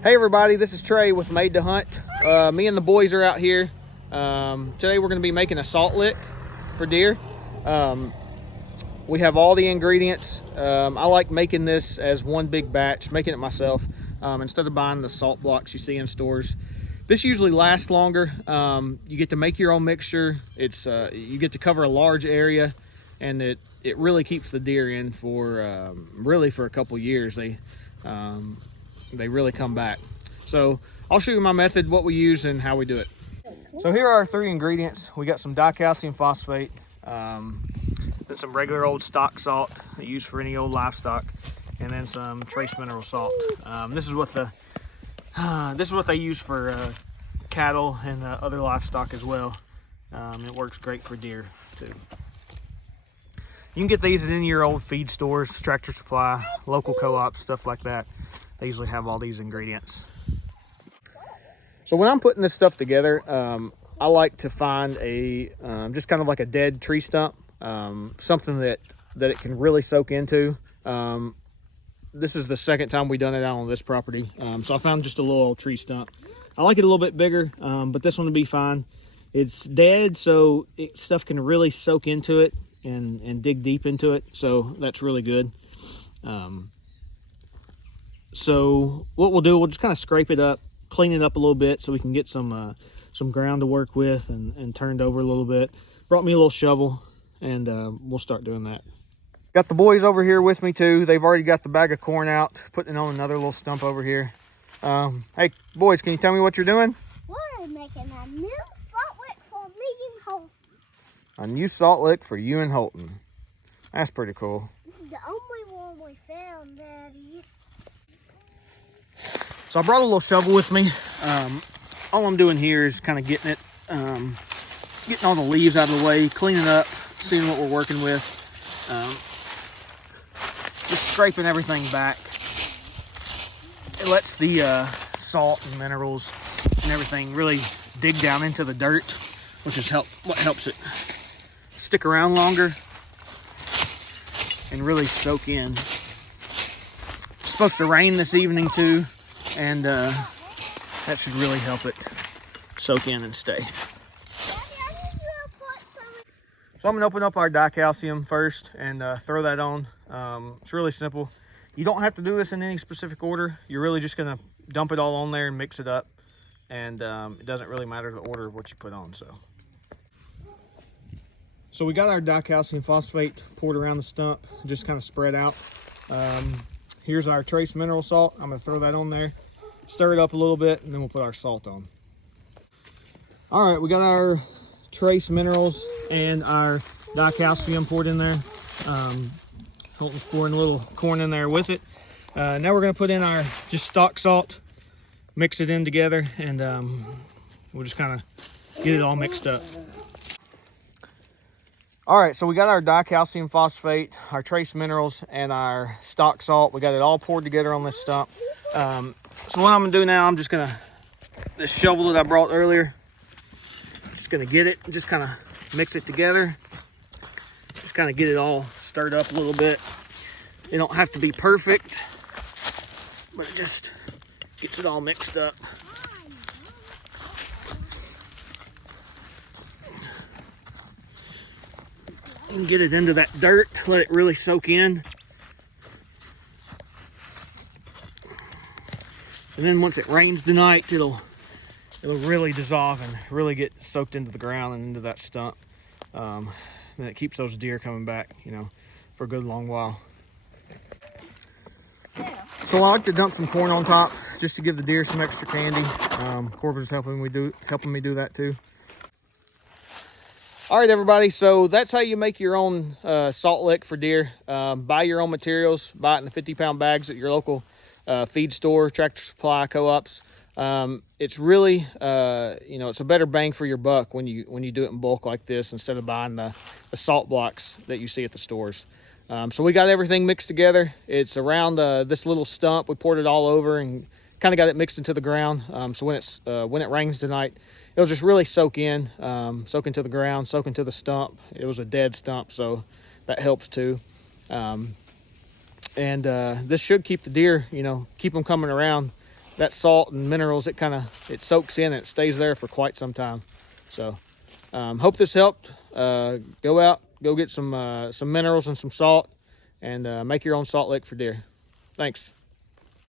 Hey everybody, this is Trey with Made to Hunt. Me and the boys are out here. Today we're going to be making a salt lick for deer. We have all the ingredients. I like making this as one big batch, making it myself, instead of buying the salt blocks you see in stores. This usually lasts longer. You get to make your own mixture. You get to cover a large area, and it really keeps the deer in for really for a couple years. They really come back. So I'll show you my method, what we use and how we do it. So here are our three ingredients. We got some dicalcium phosphate, then some regular old stock salt that you use for any old livestock, and then some trace mineral salt. This is what they use for cattle and other livestock as well. It works great for deer too. You can get these at any of your old feed stores, Tractor Supply, local co-ops, stuff like that. They usually have all these ingredients. So when I'm putting this stuff together, I like to find just kind of like a dead tree stump, something that it can really soak into. This is the second time we've done it out on this property. So I found just a little old tree stump. I like it a little bit bigger, but this one will be fine. It's dead, so stuff can really soak into it and dig deep into it. So that's really good. So what we'll do, we'll just kind of scrape it up, clean it up a little bit so we can get some ground to work with and turned over a little bit. Brought me a little shovel, and we'll start doing that. Got the boys over here with me too. They've already got the bag of corn out, putting it on another little stump over here. Hey boys, can you tell me what you're doing? We're making a new salt lick for me and Holton. A new salt lick for you and Holton. That's pretty cool. This is the only one we found, Daddy. So I brought a little shovel with me. All I'm doing here is kind of getting all the leaves out of the way, cleaning up, seeing what we're working with. Just scraping everything back. It lets the salt and minerals and everything really dig down into the dirt, which is what helps it stick around longer and really soak in. It's supposed to rain this evening too, and that should really help it soak in and stay. So I'm gonna open up our dicalcium first and throw that on. It's really simple. You don't have to do this in any specific order. You're really just gonna dump it all on there and mix it up. And it doesn't really matter the order of what you put on. So we got our dicalcium phosphate poured around the stump, just kind of spread out. Here's our trace mineral salt. I'm gonna throw that on there, stir it up a little bit, and then we'll put our salt on. All right, we got our trace minerals and our dicalcium poured in there. Holton's pouring a little corn in there with it. Now we're gonna put in our just stock salt, mix it in together, and we'll just kind of get it all mixed up. All right, so we got our dicalcium phosphate, our trace minerals, and our stock salt. We got it all poured together on this stump. So what I'm gonna do now, I'm just gonna, this shovel that I brought earlier, just gonna get it and just kind of mix it together. Just kind of get it all stirred up a little bit. It don't have to be perfect, but it just gets it all mixed up. And get it into that dirt, let it really soak in. And then once it rains tonight, it'll really dissolve and really get soaked into the ground and into that stump. And it keeps those deer coming back, for a good long while. So I like to dump some corn on top just to give the deer some extra candy. Corbin's helping me do that too. All right, everybody, so that's how you make your own salt lick for deer. Buy your own materials, buy it in the 50-pound bags at your local feed store, Tractor Supply, co-ops. It's really, it's a better bang for your buck when you do it in bulk like this instead of buying the salt blocks that you see at the stores. So we got everything mixed together. It's around this little stump. We poured it all over and kind of got it mixed into the ground. So when it rains tonight, it'll just really soak in, soak into the ground, soak into the stump. It was a dead stump, so that helps too. And this should keep the deer, keep them coming around that salt and minerals, it soaks in and it stays there for quite some time. So hope this helped. Go out, go get some minerals and some salt, and make your own salt lick for deer. Thanks.